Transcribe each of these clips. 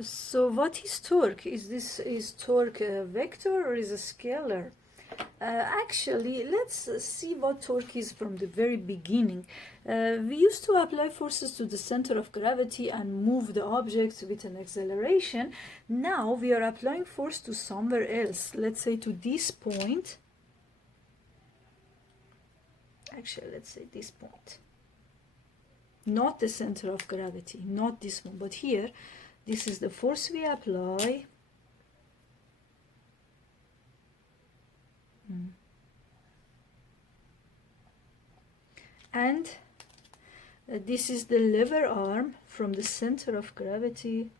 So what is torque? Is torque a vector or is a scalar? Actually, let's see what torque is from the very beginning. We used to apply forces to the center of gravity and move the objects with an acceleration. Now we are applying force to somewhere else, let's say to this point. Actually, let's say this point. Not the center of gravity, not this one, but here. This is the force we apply. And this is the lever arm from the center of gravity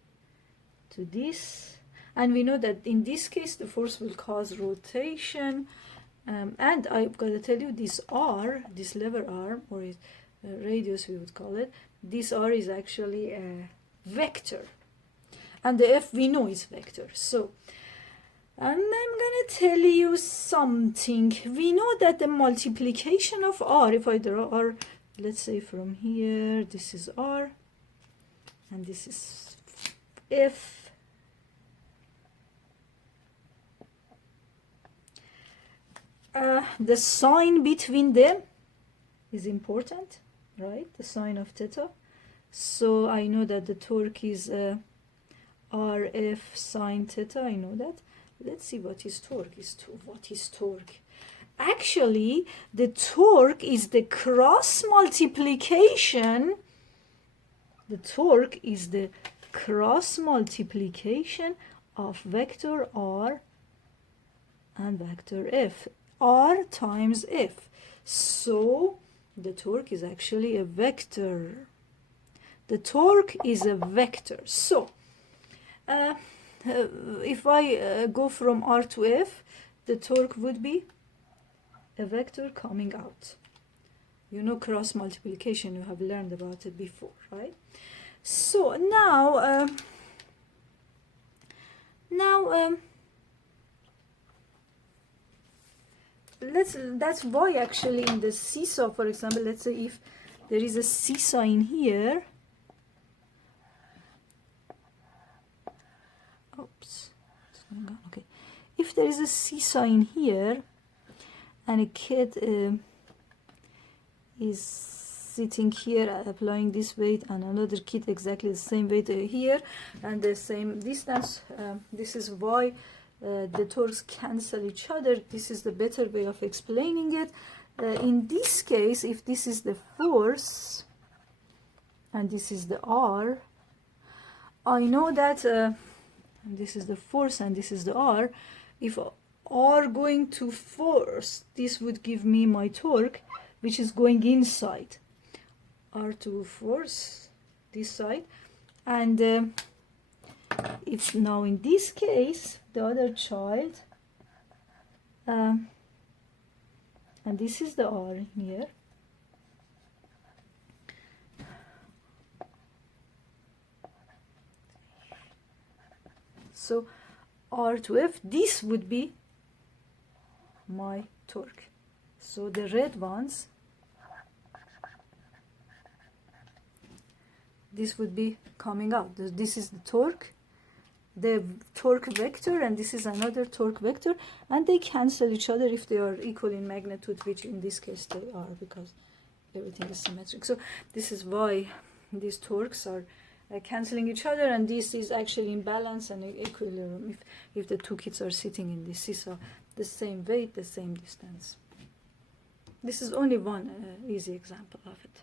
to this. And we know that in this case the force will cause rotation. And I've got to tell you, this R, this lever arm, or radius we would call it, this R is actually a vector. And the F we know is vector. So, and I'm gonna tell you something. We know that the multiplication of R, if I draw R, let's say from here, this is R, and this is F. The sign between them is important, right? The sign of theta. So I know that the torque is RF sine theta. I know that. Let's see what is torque. What is torque? Actually, the torque is the cross multiplication. The torque is the cross multiplication of vector R and vector F. R times F. So the torque is actually a vector. The torque is a vector. So if I go from R to F, the torque would be a vector coming out. You know, cross multiplication, you have learned about it before, right? So now that's why actually in the seesaw, for example, let's say if there is a seesaw in here, oops, what's going on? Okay, if there is a seesaw in here and a kid is sitting here applying this weight and another kid exactly the same weight here and the same distance, this is why the torques cancel each other. This is the better way of explaining it. In this case, if this is the force and this is the R, I know that this is the force and this is the R. If R going to force, this would give me my torque, which is going inside. R to force this side, and if now in this case the other child, and this is the R here, so R to F, this would be my torque. So the red ones, this would be coming out. This is the torque vector, and this is another torque vector, and they cancel each other if they are equal in magnitude, which in this case they are, because everything is symmetric. So this is why these torques are canceling each other, and this is actually in balance and equilibrium if the two kids are sitting in this seesaw, the same weight, the same distance. This is only one easy example of it.